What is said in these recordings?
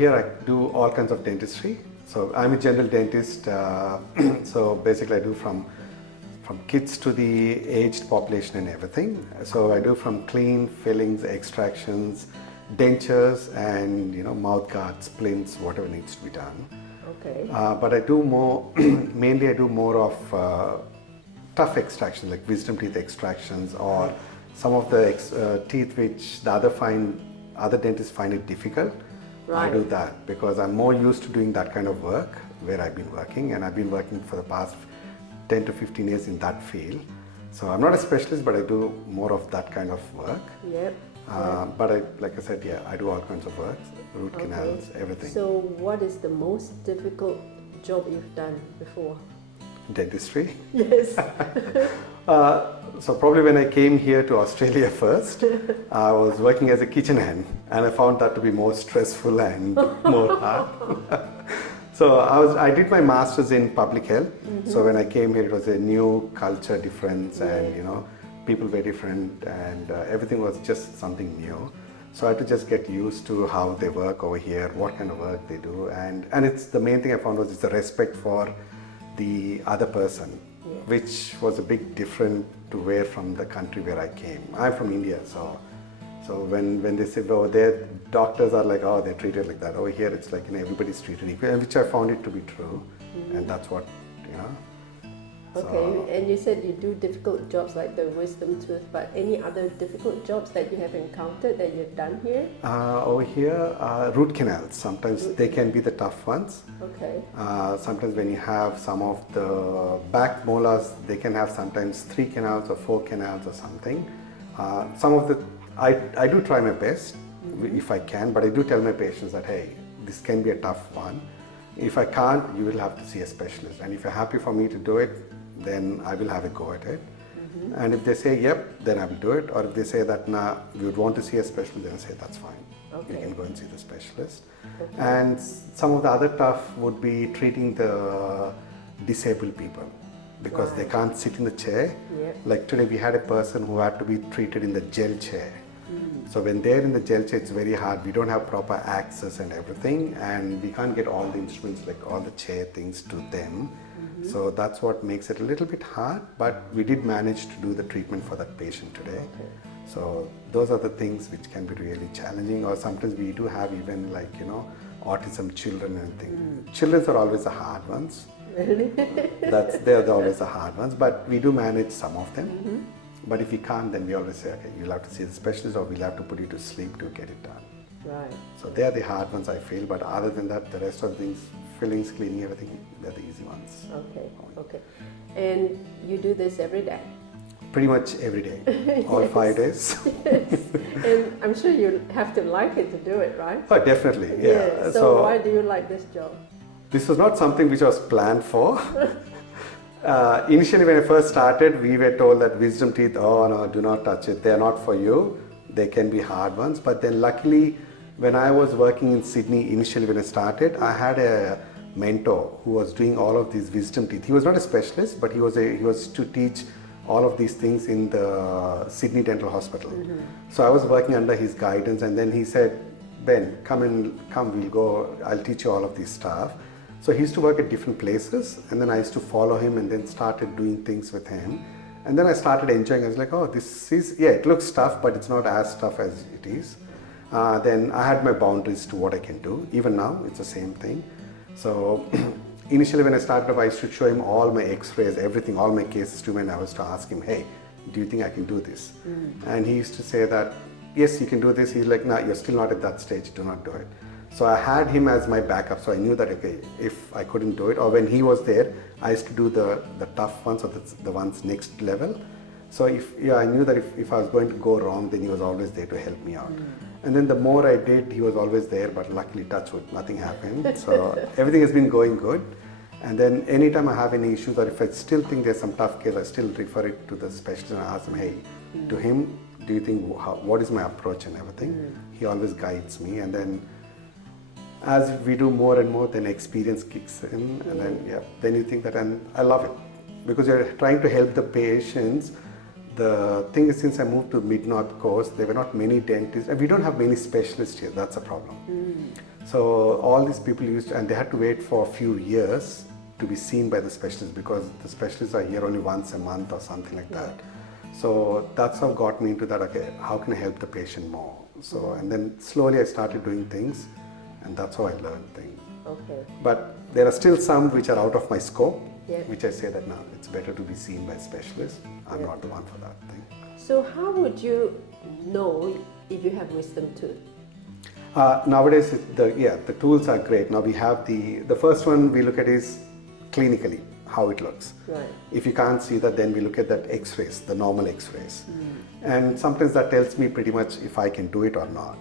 here I do all kinds of dentistry. So I'm a general dentist. So basically I do from kids to the aged population and everything. So I do from clean, fillings, extractions, dentures, and mouth guards, splints, whatever needs to be done. Okay. But I do more, mainly I do more of tough extractions like wisdom teeth extractions, or some of the teeth which the other dentists find it difficult. Right. I do that because I'm more used to doing that kind of work where I've been working, and I've been working for the past 10 to 15 years in that field. So I'm not a specialist, but I do more of that kind of work. Yep. But like I said, I do all kinds of work, root canals, everything. So what is the most difficult job you've done before? Dentistry. Yes. So probably when I came here to Australia first, I was working as a kitchen hand, and I found that to be more stressful and more hard. So I did my master's in public health. So when I came here, it was a new culture difference, and people were different, and everything was just something new. So I had to just get used to how they work over here, what kind of work they do, and it's the main thing I found was it's the respect for the other person, which was a big difference to where from the country where I came. I'm from India, so when they say, oh, their doctors are like, oh, they're treated like that. Over here, it's like everybody's treated equally, which I found it to be true, and that's what Okay, and you said you do difficult jobs like the wisdom tooth, but any other difficult jobs that you have encountered that you've done here? Over here, root canals. Sometimes they can be the tough ones. Okay. Sometimes when you have some of the back molars, they can have sometimes 3 canals or 4 canals or something. Some of the, I do try my best if I can, but I do tell my patients that, hey, this can be a tough one. If I can't, you will have to see a specialist. And if you're happy for me to do it, then I will have a go at it. And if they say, yep, then I will do it. Or if they say that, nah, we would want to see a specialist, then I say, that's fine. Okay. You can go and see the specialist. Okay. And some of the other tough would be treating the disabled people because they can't sit in the chair. Yep. Like today we had a person who had to be treated in the gel chair. So when they're in the gel chair, it's very hard. We don't have proper access and everything, and we can't get all the instruments, like all the chair things to them. So that's what makes it a little bit hard, but we did manage to do the treatment for that patient today. Okay. So those are the things which can be really challenging, or sometimes we do have even like, autism children and things. Children are always the hard ones. Really? They're always the hard ones, but we do manage some of them. But if we can't, then we always say, okay, you'll have to see the specialist, or we'll have to put you to sleep to get it done. Right. So they are the hard ones, I feel, but other than that, the rest of the things, fillings, cleaning, everything, they're the easy ones. Okay, okay. And you do this every day? Pretty much every day, all 5 days. Yes. And I'm sure you have to like it to do it, right? Oh, definitely, yeah. So why do you like this job? This was not something which was planned for. Initially, when I first started, we were told that wisdom teeth, oh no, do not touch it. They are not for you. They can be hard ones. But then luckily, when I was working in Sydney, initially when I started, I had a mentor who was doing all of these wisdom teeth. He was not a specialist, but he was to teach all of these things in the Sydney Dental Hospital. So I was working under his guidance, and then he said, Ben, come, we'll go, I'll teach you all of this stuff. So he used to work at different places, and then I used to follow him and then started doing things with him. And then I started enjoying. I was like, oh, this is, it looks tough, but it's not as tough as it is. Then I had my boundaries to what I can do. Even now, it's the same thing. So initially when I started, I used to show him all my x-rays, everything, all my cases to him, and I was to ask him, hey, do you think I can do this? And he used to say that, yes, you can do this. He's like, no, you're still not at that stage, do not do it. So I had him as my backup, so I knew that, okay, if I couldn't do it, or when he was there, I used to do the tough ones, or the ones next level. So I knew that if I was going to go wrong, then he was always there to help me out. And then the more I did, he was always there, but luckily, touch wood, nothing happened. So everything has been going good. And then anytime I have any issues, or if I still think there's some tough case, I still refer it to the specialist and ask him, hey, to him, do you think, what is my approach and everything? He always guides me. And then as we do more and more, then experience kicks in, and then you think that, and I love it, because you're trying to help the patients. the thing is, since I moved to Mid-North Coast, there were not many dentists, and we don't have many specialists here. That's a problem. So all these people used, and they had to wait for a few years to be seen by the specialist, because the specialists are here only once a month or something like that. So that's how got me into that. Okay, how can I help the patient more? So and then slowly I started doing things, and that's how I learned things. Okay. But there are still some which are out of my scope, Yeah. which I say that now it's better to be seen by a specialist. I'm Yeah. not the one for that thing. So how would you know if you have wisdom tooth? Nowadays, the tools are great. Now we have the first one we look at is clinically how it looks. Right. If you can't see that, then we look at that X-rays, the normal X-rays, and sometimes that tells me pretty much if I can do it or not.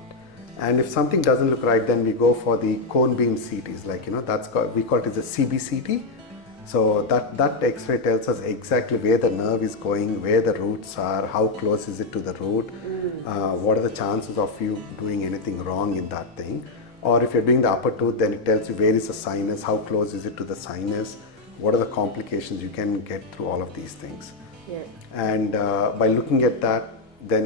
And if something doesn't look right, then we go for the cone beam CTs, like that's called, we call it as a CBCT. So that X-ray tells us exactly where the nerve is going, where the roots are, how close is it to the root, what are the chances of you doing anything wrong in that thing. Or if you're doing the upper tooth, then it tells you where is the sinus, how close is it to the sinus, what are the complications you can get through all of these things. Yeah. And by looking at that, then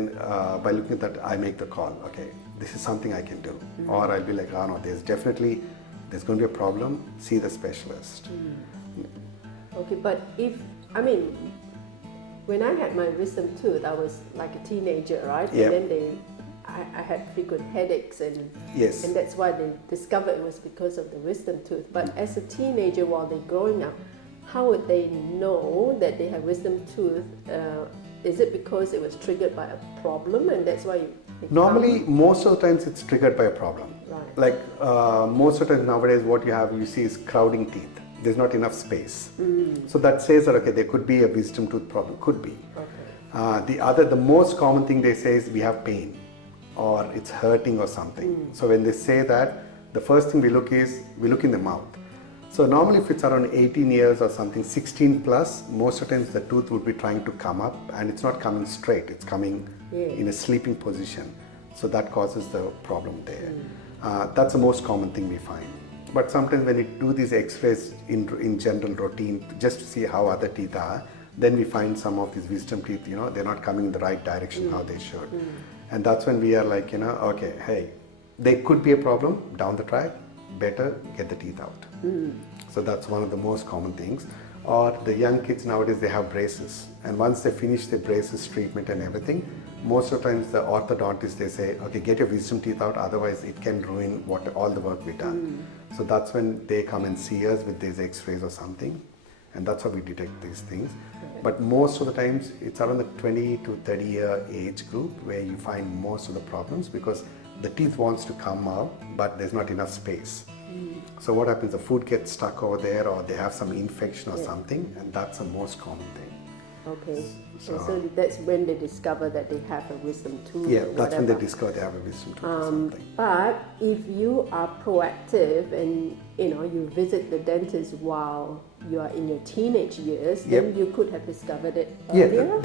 I make the call. Okay, this is something I can do. Or I'll be like, oh no, there's going to be a problem, see the specialist. Okay, but when I had my wisdom tooth, I was like a teenager, right? Yep. And then I had frequent headaches, and Yes. and that's why they discovered it was because of the wisdom tooth. But as a teenager, while they're growing up, how would they know that they have wisdom tooth? Is it because it was triggered by a problem, and that's why Normally, most of the times it's triggered by a problem. Right. Like most of the time nowadays, what you see is crowding teeth. There's not enough space. So that says that, okay, there could be a wisdom tooth problem, could be. Okay. The most common thing they say is we have pain or it's hurting or something. So when they say that, the first thing we look in the mouth. So normally if it's around 18 years or something, 16 plus, most of the times the tooth would be trying to come up and it's not coming straight, it's coming in a sleeping position. So that causes the problem there. That's the most common thing we find. But sometimes when we do these x-rays in general routine, just to see how other teeth are, then we find some of these wisdom teeth, they're not coming in the right direction how they should. And that's when we are like, okay, hey, there could be a problem down the track, better get the teeth out. So that's one of the most common things. Or the young kids nowadays, they have braces. And once they finish their braces treatment and everything, most of the times the orthodontist, they say, okay, get your wisdom teeth out, otherwise it can ruin all the work we've done. So that's when they come and see us with these x-rays or something. And that's how we detect these things. But most of the times, it's around the 20 to 30 year age group where you find most of the problems, because the teeth wants to come out, but there's not enough space. So what happens, the food gets stuck over there, or they have some infection or something, and that's the most common thing. Okay. So that's when they discover that they have a wisdom tooth. Yeah, or that's when they whatever. discover they have a wisdom tooth or something. But if you are proactive and you visit the dentist while you are in your teenage years, then you could have discovered it earlier.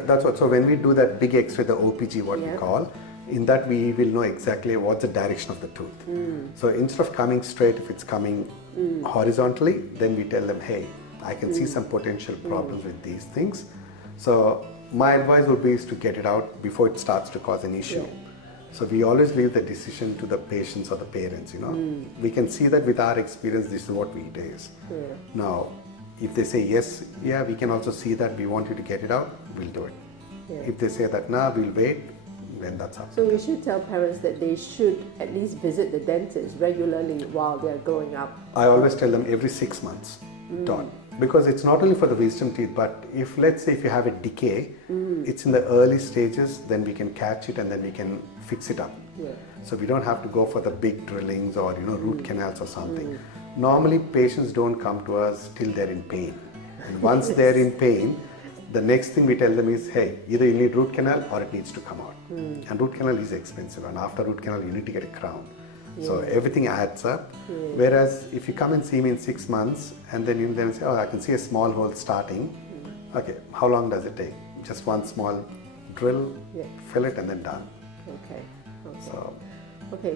That's what. So when we do that big X-ray, the OPG, what we Yeah. call, in that we will know exactly what's the direction of the tooth. So instead of coming straight, if it's coming horizontally, then we tell them, hey, I can see some potential problems with these things. So my advice would be is to get it out before it starts to cause an issue. So we always leave the decision to the patients or the parents, We can see that with our experience, this is what it is. Now, if they say yes, we can also see that we want you to get it out, we'll do it. If they say that, nah, we'll wait, then that's up. So we should tell parents that they should at least visit the dentist regularly while they're growing up. I always tell them every 6 months, done. Because it's not only for the wisdom teeth, but let's say if you have a decay, it's in the early stages, then we can catch it and then we can fix it up. So we don't have to go for the big drillings or root canals or something. Normally patients don't come to us till they're in pain. And once they're in pain, the next thing we tell them is, hey, either you need root canal or it needs to come out. And root canal is expensive, and after root canal you need to get a crown. So everything adds up. Whereas if you come and see me in 6 months and then you say, oh, I can see a small hole starting. Okay, how long does it take? Just one small drill, fill it, and then done. Okay. So, Okay,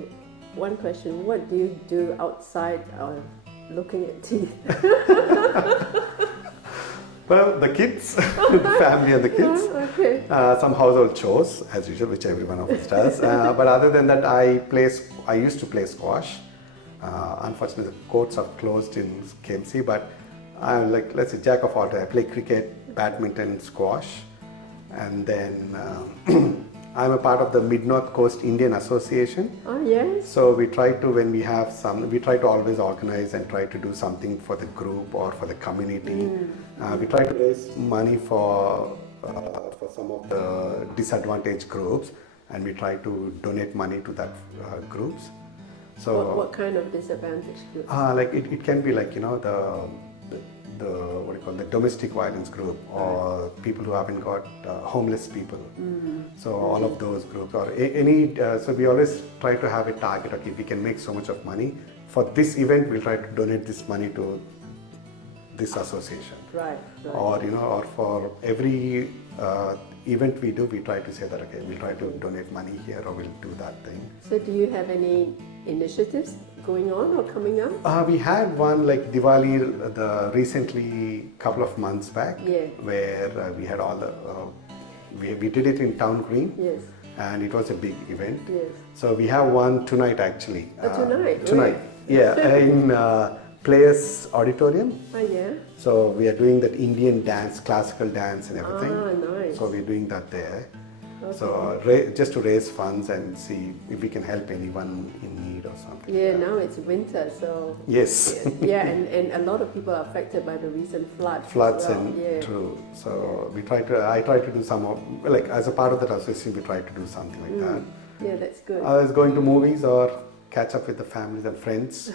one question. What do you do outside of looking at teeth? Well, the kids, the family and the kids. Oh, okay. Some household chores, as usual, which every one of us does. But other than that, I used to play squash. Unfortunately, the courts are closed in KMC, but I'm like, let's say, jack of all trades. I play cricket, badminton, squash, and then I'm a part of the Mid-North Coast Indian Association. Oh, yes. So we try to, when we have we try to always organize and try to do something for the group or for the community. We try to raise money for some of the disadvantaged groups, and we try to donate money to that groups. So What kind of disadvantage groups? like it can be like, the what do you call, the domestic violence group, or people who haven't got homeless people. So all of those groups, or any. So we always try to have a target. Okay, if we can make so much of money for this event, we'll try to donate this money to this association. Right. Or or for every event we do, we try to say that, okay, we'll try to donate money here, or we'll do that thing. So do you have any initiatives going on or coming up? We had one like Diwali recently, couple of months back, Yeah. where we had all the we did it in Town Green. Yes. And it was a big event. Yes. So we have one tonight actually. Tonight? Tonight, yeah, in Players Auditorium. Oh, yeah. So we are doing that Indian dance, classical dance and everything. Ah, nice. So we're doing that there. Okay. So just to raise funds and see if we can help anyone in need or something. Yeah, now it's winter, so Yes. yeah, and a lot of people are affected by the recent floods. Floods as well. and yeah. true. So I try to do some of, like, as a part of that association, we try to do something like that. Yeah, that's good. I was going to movies or catch up with the families and friends.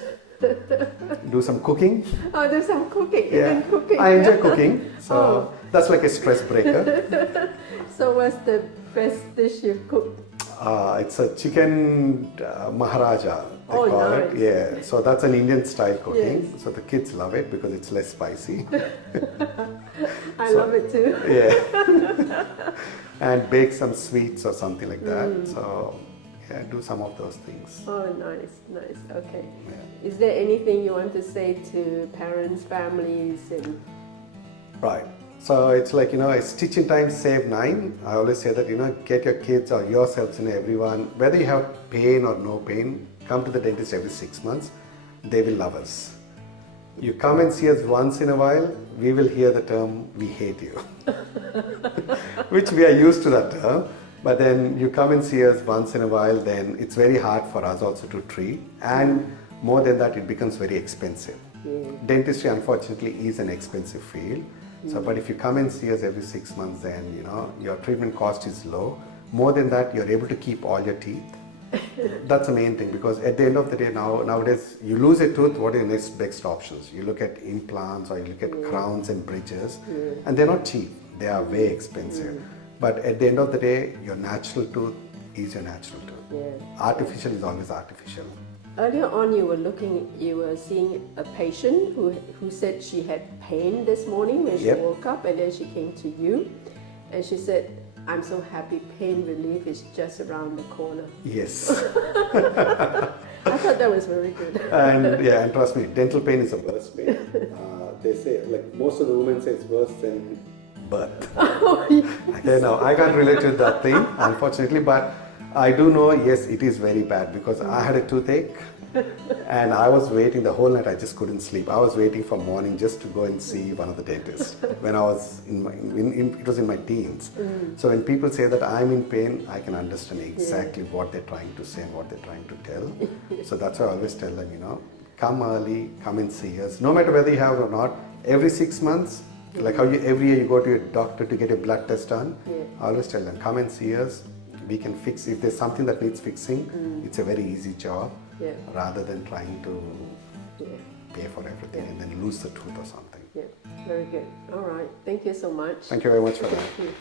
Do some cooking. Oh, there's some cooking. Yeah, Even cooking. I enjoy cooking, so that's like a stress breaker. So what's the best dish you've cooked? It's a chicken maharaja, they Oh, call nice. it. Yeah, so that's an Indian style cooking. Yes. So the kids love it because it's less spicy. I love it too. Yeah. And bake some sweets or something like that. So yeah, do some of those things. Oh, nice. Okay. Yeah. Is there anything you want to say to parents, families, and Right. So it's like, a stitch in time, save 9. I always say that, get your kids or yourselves, everyone, whether you have pain or no pain, come to the dentist every 6 months. They will love us. You come and see us once in a while, we will hear the term, we hate you. Which we are used to that term. But then you come and see us once in a while, then it's very hard for us also to treat. And more than that, it becomes very expensive. Dentistry, unfortunately, is an expensive field. So, but if you come and see us every 6 months, then your treatment cost is low. More than that, you're able to keep all your teeth. That's the main thing, because at the end of the day, nowadays, you lose a tooth. What are your next best options? You look at implants or you look at crowns and bridges, and they're not cheap. They are way expensive. But at the end of the day, your natural tooth is your natural tooth. yeah. Artificial is always artificial. Earlier on, you were seeing a patient who said she had pain this morning when she Yep. woke up, and then she came to you, and she said, "I'm so happy, pain relief is just around the corner." Yes. I thought that was very good. And trust me, dental pain is the worst pain. They say, like, most of the women say it's worse than birth. I can't relate to that thing, unfortunately, but I do know, yes, it is very bad, because I had a toothache and I was waiting the whole night. I just couldn't sleep. I was waiting for morning just to go and see one of the dentists when I was it was in my teens. So when people say that I'm in pain, I can understand exactly what they're trying to say and what they're trying to tell. So that's why I always tell them, come early, come and see us. No matter whether you have or not, every 6 months, like how every year you go to your doctor to get a blood test done, I always tell them, come and see us. We can fix, if there's something that needs fixing, it's a very easy job, rather than trying to pay for everything and then lose the tooth or something. Yeah, very good. All right. Thank you so much. Thank you very much for that. Thank you.